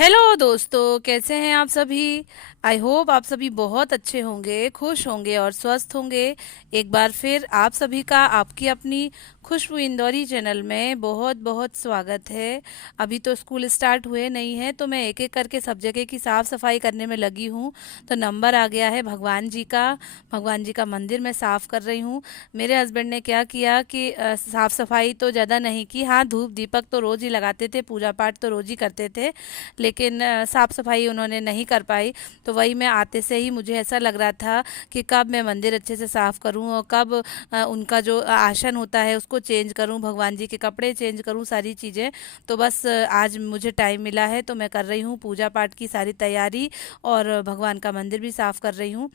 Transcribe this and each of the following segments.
Hello दोस्तों, कैसे हैं आप सभी। आई होप आप सभी बहुत अच्छे होंगे, खुश होंगे और स्वस्थ होंगे। एक बार फिर आप सभी का आपकी अपनी खुशबू इंदौरी चैनल में बहुत बहुत स्वागत है। अभी तो स्कूल स्टार्ट हुए नहीं है, तो मैं एक एक करके सब जगह की साफ़ सफाई करने में लगी हूँ। तो नंबर आ गया है भगवान जी का मंदिर मैं साफ़ कर रही हूँ। मेरे हस्बैंड ने क्या किया कि साफ़ सफाई तो ज़्यादा नहीं की। हाँ, धूप दीपक तो रोज़ ही लगाते थे, पूजा पाठ तो रोज़ ही करते थे, लेकिन साफ सफाई उन्होंने नहीं कर पाई। तो वही मैं आते से ही मुझे ऐसा लग रहा था कि कब मैं मंदिर अच्छे से साफ करूं और कब उनका जो आसन होता है उसको चेंज करूं, भगवान जी के कपड़े चेंज करूं, सारी चीज़ें। तो बस आज मुझे टाइम मिला है तो मैं कर रही हूँ पूजा पाठ की सारी तैयारी और भगवान का मंदिर भी साफ कर रही हूँ।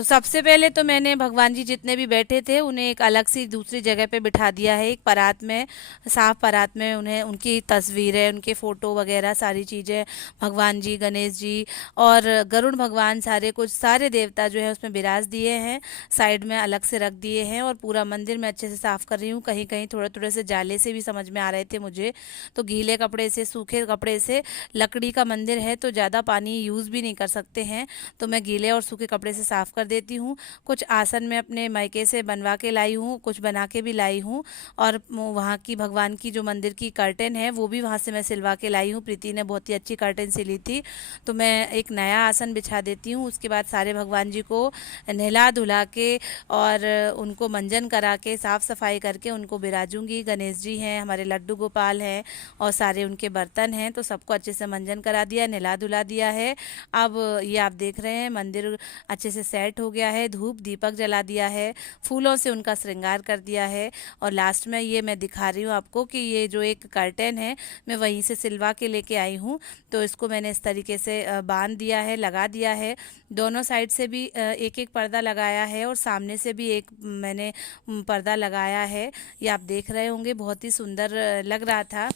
तो सबसे पहले तो मैंने भगवान जी जितने भी बैठे थे उन्हें एक अलग सी दूसरी जगह पे बिठा दिया है, एक परात में, साफ परात में। उन्हें उनकी तस्वीरें, उनके फोटो वगैरह सारी चीज़ें, भगवान जी, गणेश जी और गरुड़ भगवान, सारे कुछ सारे देवता जो है उसमें बिराज दिए हैं, साइड में अलग से रख दिए हैं। और पूरा मंदिर मैं अच्छे से साफ कर रही हूँ। कहीं कहीं थोड़े थोड़े से जाले से भी समझ में आ रहे थे मुझे, तो गीले कपड़े से, सूखे कपड़े से, लकड़ी का मंदिर है तो ज़्यादा पानी यूज़ भी नहीं कर सकते हैं, तो मैं गीले और सूखे कपड़े से साफ कर देती हूँ। कुछ आसन मैं अपने मायके से बनवा के लाई हूँ, कुछ बना के भी लाई हूँ। और वहाँ की भगवान की जो मंदिर की कर्टेन है वो भी वहाँ से मैं सिलवा के लाई हूँ। प्रीति ने बहुत ही अच्छी कर्टेन सिली थी, तो मैं एक नया आसन बिछा देती हूँ। उसके बाद सारे भगवान जी को नहला धुला के और उनको मंजन करा के साफ सफाई करके उनको बिराजूंगी। गणेश जी हैं, हमारे लड्डू गोपाल हैं और सारे उनके बर्तन हैं, तो सबको अच्छे से मंजन करा दिया, नहला धुला दिया है। अब ये आप देख रहे हैं मंदिर अच्छे से सेट हो गया है, धूप दीपक जला दिया है, फूलों से उनका श्रृंगार कर दिया है। और लास्ट में ये मैं दिखा रही हूँ आपको कि ये जो एक कर्टेन है मैं वहीं से सिलवा के लेके आई हूँ। तो इसको मैंने इस तरीके से बांध दिया है, लगा दिया है। दोनों साइड से भी एक एक पर्दा लगाया है और सामने से भी एक मैंने पर्दा लगाया है। ये आप देख रहे होंगे, बहुत ही सुंदर लग रहा था।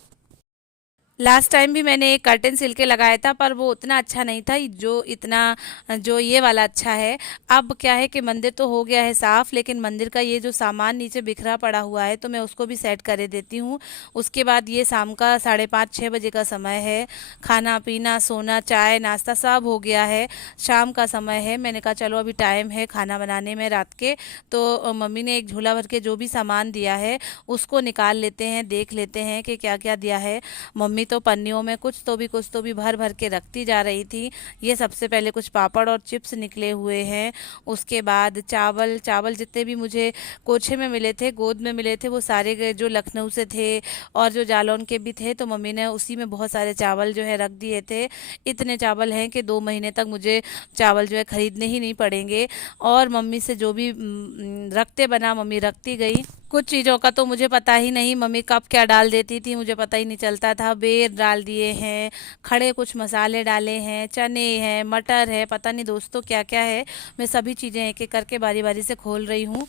लास्ट टाइम भी मैंने एक कर्टेन सिल के लगाया था, पर वो उतना अच्छा नहीं था जो ये वाला अच्छा है। अब क्या है कि मंदिर तो हो गया है साफ, लेकिन मंदिर का ये जो सामान नीचे बिखरा पड़ा हुआ है तो मैं उसको भी सेट करे देती हूँ। उसके बाद ये शाम का 5:30-6 बजे का समय है। खाना पीना, सोना, चाय, नाश्ता सब हो गया है। शाम का समय है। मैंने कहा चलो अभी टाइम है खाना बनाने में रात के, तो मम्मी ने एक झोला भर के जो भी सामान दिया है उसको निकाल लेते हैं, देख लेते हैं कि क्या क्या दिया है। मम्मी तो पन्नियों में कुछ तो भी भर भर के रखती जा रही थी। ये सबसे पहले कुछ पापड़ और चिप्स निकले हुए हैं। उसके बाद चावल चावल जितने भी मुझे कोछे में मिले थे, गोद में मिले थे, वो सारे जो लखनऊ से थे और जो जालौन के भी थे, तो मम्मी ने उसी में बहुत सारे चावल जो है रख दिए थे। इतने चावल हैं कि 2 महीने तक मुझे चावल जो है खरीदने ही नहीं पड़ेंगे। और मम्मी से जो भी रखते बना मम्मी रखती गई। कुछ चीज़ों का तो मुझे पता ही नहीं मम्मी कब क्या डाल देती थी, मुझे पता ही नहीं चलता था। बेर डाल दिए हैं, खड़े कुछ मसाले डाले हैं, चने हैं, मटर है, पता नहीं दोस्तों क्या क्या है। मैं सभी चीज़ें एक एक करके बारी बारी से खोल रही हूँ।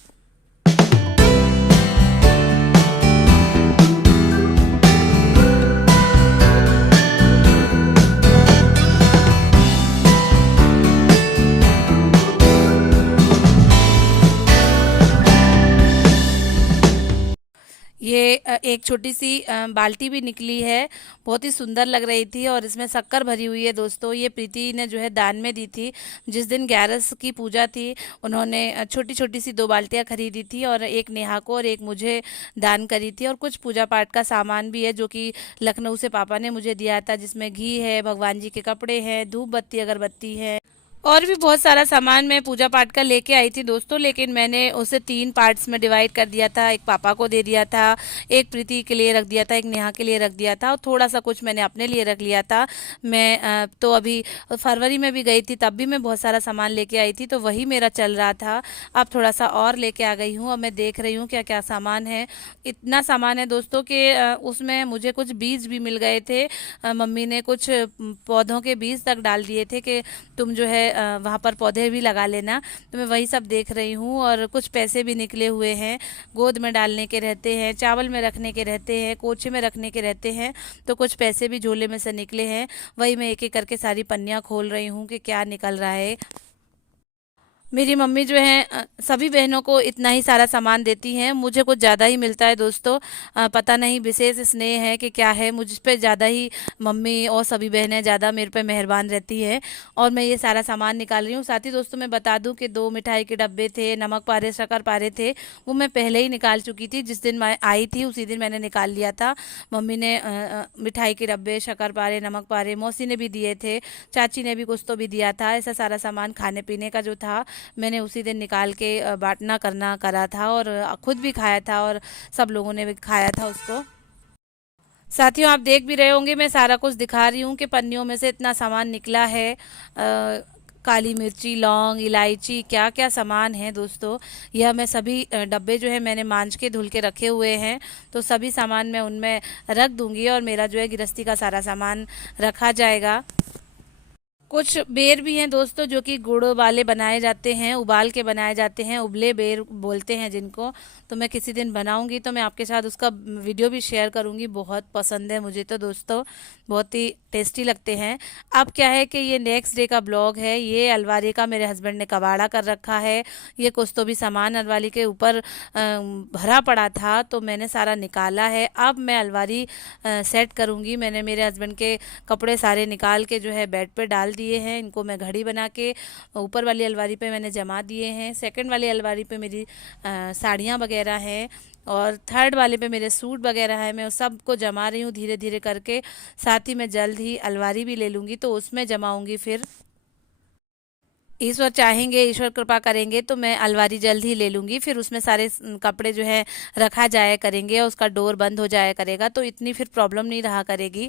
ये एक छोटी सी बाल्टी भी निकली है, बहुत ही सुंदर लग रही थी और इसमें शक्कर भरी हुई है दोस्तों। ये प्रीति ने जो है दान में दी थी। जिस दिन 11 की पूजा थी उन्होंने छोटी छोटी सी 2 बाल्टियाँ खरीदी थी और एक नेहा को और एक मुझे दान करी थी। और कुछ पूजा पाठ का सामान भी है जो कि लखनऊ से पापा ने मुझे दिया था, जिसमें घी है, भगवान जी के कपड़े हैं, धूप बत्ती अगरबत्ती है और भी बहुत सारा सामान मैं पूजा पाठ का लेके आई थी दोस्तों। लेकिन मैंने उसे 3 पार्ट्स में डिवाइड कर दिया था। एक पापा को दे दिया था, एक प्रीति के लिए रख दिया था, एक नेहा के लिए रख दिया था और थोड़ा सा कुछ मैंने अपने लिए रख लिया था। मैं तो अभी फरवरी में भी गई थी, तब भी मैं बहुत सारा सामान लेके आई थी, तो वही मेरा चल रहा था। अब थोड़ा सा और लेके आ गई हूँ। अब मैं देख रही हूँ क्या क्या सामान है। इतना सामान है दोस्तों कि उसमें मुझे कुछ बीज भी मिल गए थे। मम्मी ने कुछ पौधों के बीज तक डाल दिए थे कि तुम जो है वहाँ पर पौधे भी लगा लेना। तो मैं वही सब देख रही हूँ। और कुछ पैसे भी निकले हुए हैं, गोद में डालने के रहते हैं, चावल में रखने के रहते हैं, कोचे में रखने के रहते हैं, तो कुछ पैसे भी झोले में से निकले हैं। वही मैं एक एक करके सारी पन्नियाँ खोल रही हूँ कि क्या निकल रहा है। मेरी मम्मी जो है सभी बहनों को इतना ही सारा सामान देती हैं, मुझे कुछ ज़्यादा ही मिलता है दोस्तों। पता नहीं विशेष स्नेह है कि क्या है, मुझ पे ज़्यादा ही मम्मी और सभी बहनें ज़्यादा मेरे पे मेहरबान रहती हैं। और मैं ये सारा सामान निकाल रही हूँ। साथ ही दोस्तों मैं बता दूँ कि 2 मिठाई के डब्बे थे, नमक पारे, शक्कर पारे थे, वो मैं पहले ही निकाल चुकी थी। जिस दिन मैं आई थी उसी दिन मैंने निकाल लिया था। मम्मी ने मिठाई के डब्बे, शक्कर पारे, नमक पारे मौसी ने भी दिए थे, चाची ने भी कुछ तो भी दिया था। ऐसा सारा सामान खाने पीने का जो था मैंने उसी दिन निकाल के बांटना करना करा था, और खुद भी खाया था और सब लोगों ने भी खाया था उसको। साथियों आप देख भी रहे होंगे मैं सारा कुछ दिखा रही हूँ कि पन्नियों में से इतना सामान निकला है। काली मिर्ची, लौंग, इलायची, क्या क्या सामान है दोस्तों। यह मैं सभी डब्बे जो है मैंने मांज के धुल के रखे हुए हैं, तो सभी सामान मैं उनमें रख दूंगी और मेरा जो है गृहस्थी का सारा सामान रखा जाएगा। कुछ बेर भी हैं दोस्तों जो कि गुड़ वाले बनाए जाते हैं, उबाल के बनाए जाते हैं, उबले बेर बोलते हैं जिनको। तो मैं किसी दिन बनाऊंगी तो मैं आपके साथ उसका वीडियो भी शेयर करूंगी। बहुत पसंद है मुझे तो दोस्तों, बहुत ही टेस्टी लगते हैं। अब क्या है कि ये नेक्स्ट डे का ब्लॉग है। ये अलमारी का मेरे हस्बैंड ने कबाड़ा कर रखा है। ये कुछ तो भी सामान अलमारी के ऊपर भरा पड़ा था तो मैंने सारा निकाला है। अब मैं अलमारी सेट करूंगी। मैंने मेरे हस्बैंड के कपड़े सारे निकाल के जो है बेड पे डाल दिए हैं। इनको मैं घड़ी बना के ऊपर वाली अलमारी पे मैंने जमा दिए हैं। सेकंड वाली अलमारी पे मेरी साड़ियाँ वगैरह हैं, और थर्ड वाले पे मेरे सूट वगैरह हैं। मैं उस सबको जमा रही हूँ धीरे धीरे करके। साथ ही मैं जल्द ही अलमारी भी ले लूँगी तो उसमें जमाऊँगी फिर। ईश्वर चाहेंगे, ईश्वर कृपा करेंगे तो मैं अलमारी जल्द ही ले लूँगी, फिर उसमें सारे कपड़े जो है रखा जाया करेंगे और उसका डोर बंद हो जाया करेगा, तो इतनी फिर प्रॉब्लम नहीं रहा करेगी।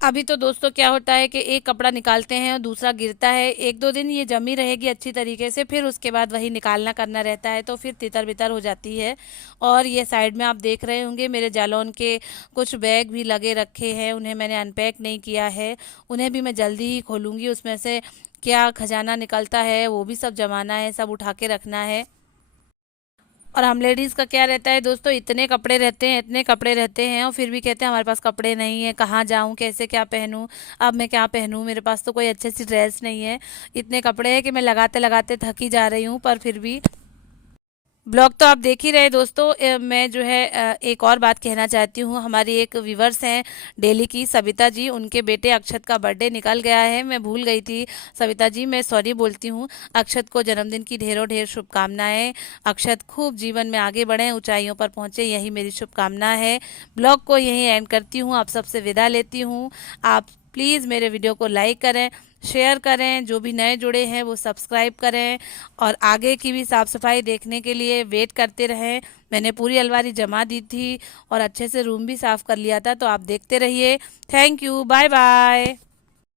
अभी तो दोस्तों क्या होता है कि एक कपड़ा निकालते हैं और दूसरा गिरता है, 1-2 दिन ये जमी रहेगी अच्छी तरीके से, फिर उसके बाद वही निकालना करना रहता है तो फिर तितर बितर हो जाती है। और ये साइड में आप देख रहे होंगे मेरे जालौन के कुछ बैग भी लगे रखे हैं, उन्हें मैंने अनपैक नहीं किया है। उन्हें भी मैं जल्दी ही खोलूँगी, उसमें से क्या खजाना निकलता है वो भी सब जमाना है, सब उठा के रखना है। और हम लेडीज़ का क्या रहता है दोस्तों, इतने कपड़े रहते हैं, इतने कपड़े रहते हैं, और फिर भी कहते हैं हमारे पास कपड़े नहीं है, कहाँ जाऊँ, कैसे क्या पहनूँ। अब मैं क्या पहनूँ, मेरे पास तो कोई अच्छी सी ड्रेस नहीं है। इतने कपड़े हैं कि मैं लगाते लगाते थक ही जा रही हूँ, पर फिर भी ब्लॉग तो आप देख ही रहे दोस्तों। मैं जो है एक और बात कहना चाहती हूँ। हमारी एक व्यूवर्स हैं डेली की, सविता जी, उनके बेटे अक्षत का बर्थडे निकल गया है। मैं भूल गई थी सविता जी, मैं सॉरी बोलती हूँ। अक्षत को जन्मदिन की ढेरों ढेर शुभकामनाएं। अक्षत खूब जीवन में आगे बढ़ें, ऊंचाइयों पर पहुँचे, यही मेरी शुभकामना है। ब्लॉग को यहीं एंड करती हूँ, आप सबसे विदा लेती हूँ। आप प्लीज़ मेरे वीडियो को लाइक करें, शेयर करें, जो भी नए जुड़े हैं वो सब्सक्राइब करें, और आगे की भी साफ़ सफाई देखने के लिए वेट करते रहें। मैंने पूरी अलमारी जमा दी थी और अच्छे से रूम भी साफ़ कर लिया था, तो आप देखते रहिए। Thank you, bye bye.